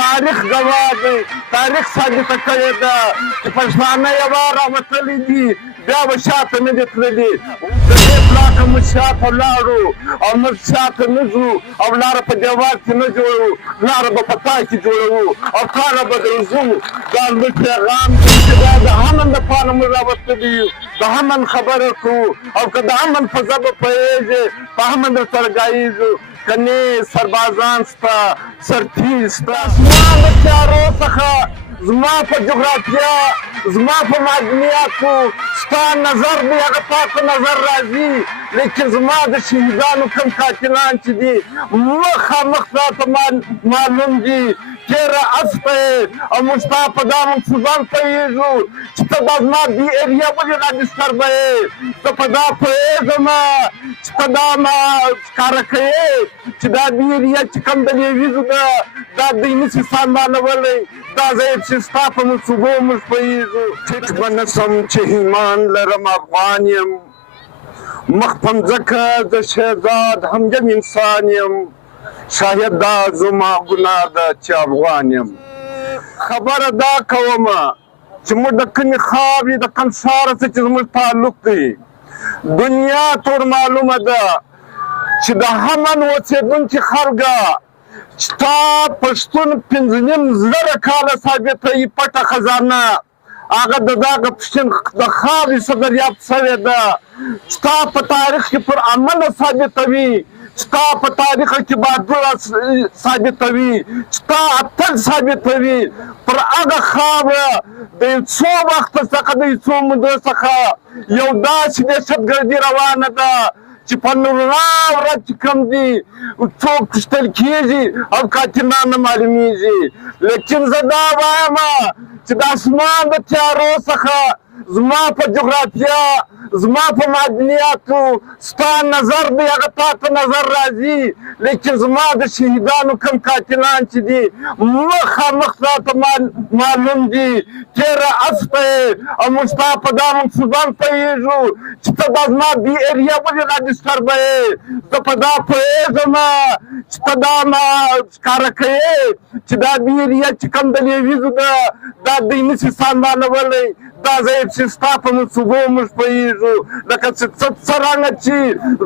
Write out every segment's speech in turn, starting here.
تاریخ گواه دی، تاریخ ثابته کړې ده چې پښتانه یوه راوتلي دي، بیا به شاته نه دي تللي. د دې پلاټه موږ شاته لاړو او موږ شاته نه ځو او لاره په دیوال کې نه جوړو، لاره به په تا کې جوړوو او کاله به درځو. دا لوی پیغام دی چې دا د امن لپاره موږ راوتلي یو، د امن خبره کوو او که د امن په ژبه پوهېږې په امن درسره ګایېږو. کنې سربازان سته، سرتېري سته. زما له تیارو څخه، زما په جغرافیه، زما په معدنیاتو ستا نظر دی، هغه تا په نظر راځي. لیکن زما د شهیدانو کوم قاتلان چې دي مخامخ راته معلوم دي. تېره اسپه یې او موږ ستا په دا منصوبان پوهېږو چې ته دا زما بې ایریا ولې را ډسټربه یې. زه په دا پوهېږم چې ته دا ښکاره کوې چې دا بې ایریا چې کوم د لیویزو ده دا دوی نشي سامانولی. دا ضعیف چې ستا په منصوبو موږ پوهېږو. ټیټ به نه شم چې ایمان لرم افغان یم، مخ په مځکه د شهزاد هم یم انسان یم، شاید دا زما ګناه ده چې افغان یم. خبره دا کومه چې موږ د کومې خاورې د کوم ښاره څخه چې زموږ تعلق دی، دنیا ټول معلومه ده چې د امن اوسېدونکي خلکه ستا پښتون 5.5 کاله ثابتوي پټه خزانه، هغه د دغه پښتون د خاورې څخه دریافت شوې ده. ستا په تاریخ کې پر عمله ثابتوي، ستا په تاریخ کې بهادر ثابتوي، ستا اتل ثابتوي. پر هغه خاوره د یو څو وخته څخه د یو څو مودو څخه یو داسې دهشتګردي روانه ده چې په نورا ورځ چې کوم دي څوک کشتل کېږي او قاتلان نه معلومېږي. لیکن زه دا وایم چې د اسمان د تیارو څخه زما په جغرافیه، زما په معدنیاتو ستا نظر دی، هغه تا ته نظر راځي. لیکن زما د شهیدانو کوم قاتلان چې دي مخامخ راته معلوم دي. تېره اسپه یې او موږ ستا په دا منصوبان پوهېږو چې ته دا زما بې ایریا ولې را ډسټربه یې. زه په دا پوهېږم چې ته دا ښکاره کوې چې دا بې ایریا چې کوم د لیویزو ده دا دوی نشي سامانولی. دا ضعیف چې ستا په منصوبو موږ پوهېږو لکه چې څرنګه چې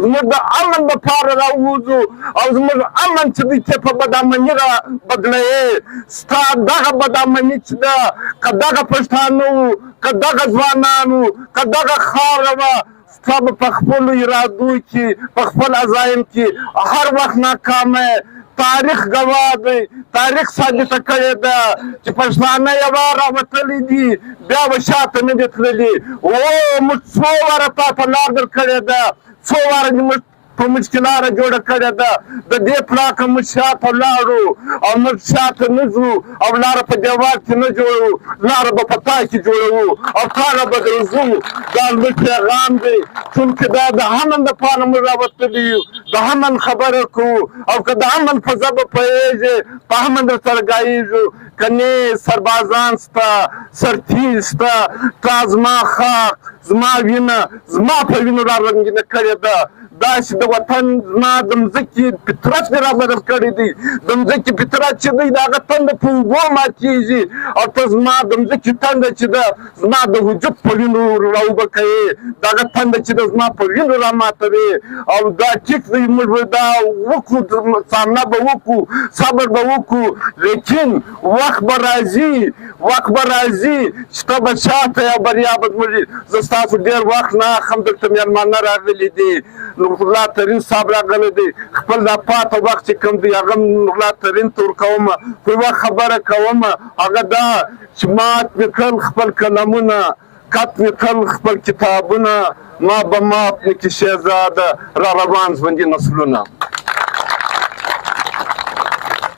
زموږ د امن لپاره راووځو او زموږ امن چې دوی ته په بدامني را بدلوې. ستا دغه بدامني چې ده که دغه پښتانه وو، که دغه ځوانان وو، که دغه خاوره وه، ستا به په خپلو ارادو کې، په خپل عزایم کې هر وخت ناکامه. تاریخ گواه دی، تاریخ ثابته کړې ده چې پښتانه یوه راوتلي دي، بیا به شاته نه دي تللي. موږ څو واره تا ته لار درکړې ده، څو واره دې موږ په موږ کې لاره جوړه کړې ده. د دې پلاټه موږ شاته لاړو او موږ شاته نه ځو او لاره په دیوال کې نه جوړو، لاره به په تا کې جوړوو او کاله به درځو. دا لوی پیغام دی چونکې دا د امن لپاره موږ راوتلي یو، د امن خبره کوو او که د امن په ژبه پوهېږې په امن درسره ګایېږو. کنې سربازان سته، سرتېري سته. تا زما خاک، زما وینه، زما په وینو را رنګینه کړې ده. داسې د وطن زما د مځکې فطرت مې را بدل کړی دی. د مځکې فطرت چې دی د هغه تنده په اوبو ماتېږي او ته زما د مځکې تنده چې ده زما د وجود په وینو راوبه کوې، د هغه تنده چې ده زما په وینو را ماتوې. او دا ټیک دی، موږ به دا وکړو، سامنا به وکړو، صبر به وکړو. لیکن وخت به راځي، وخت به راځي چې ته به شاته یا بریا به زموږ. زه ستاسو ډېر وخت نه اخلم، دلته مېلمانه راغلي دي، نورالله ترین صاحب راغلی دی، خپل دا پاته وخت چې کوم دی هغه نورالله ترین ته ورکوم. خو یوه خبره کوم، هغه دا چې مات مې کړل خپل قلمونه، کت مې کړل خپل کتابونه، ما به مات نه کړي شهزاده را روان ژوندي نسلونه.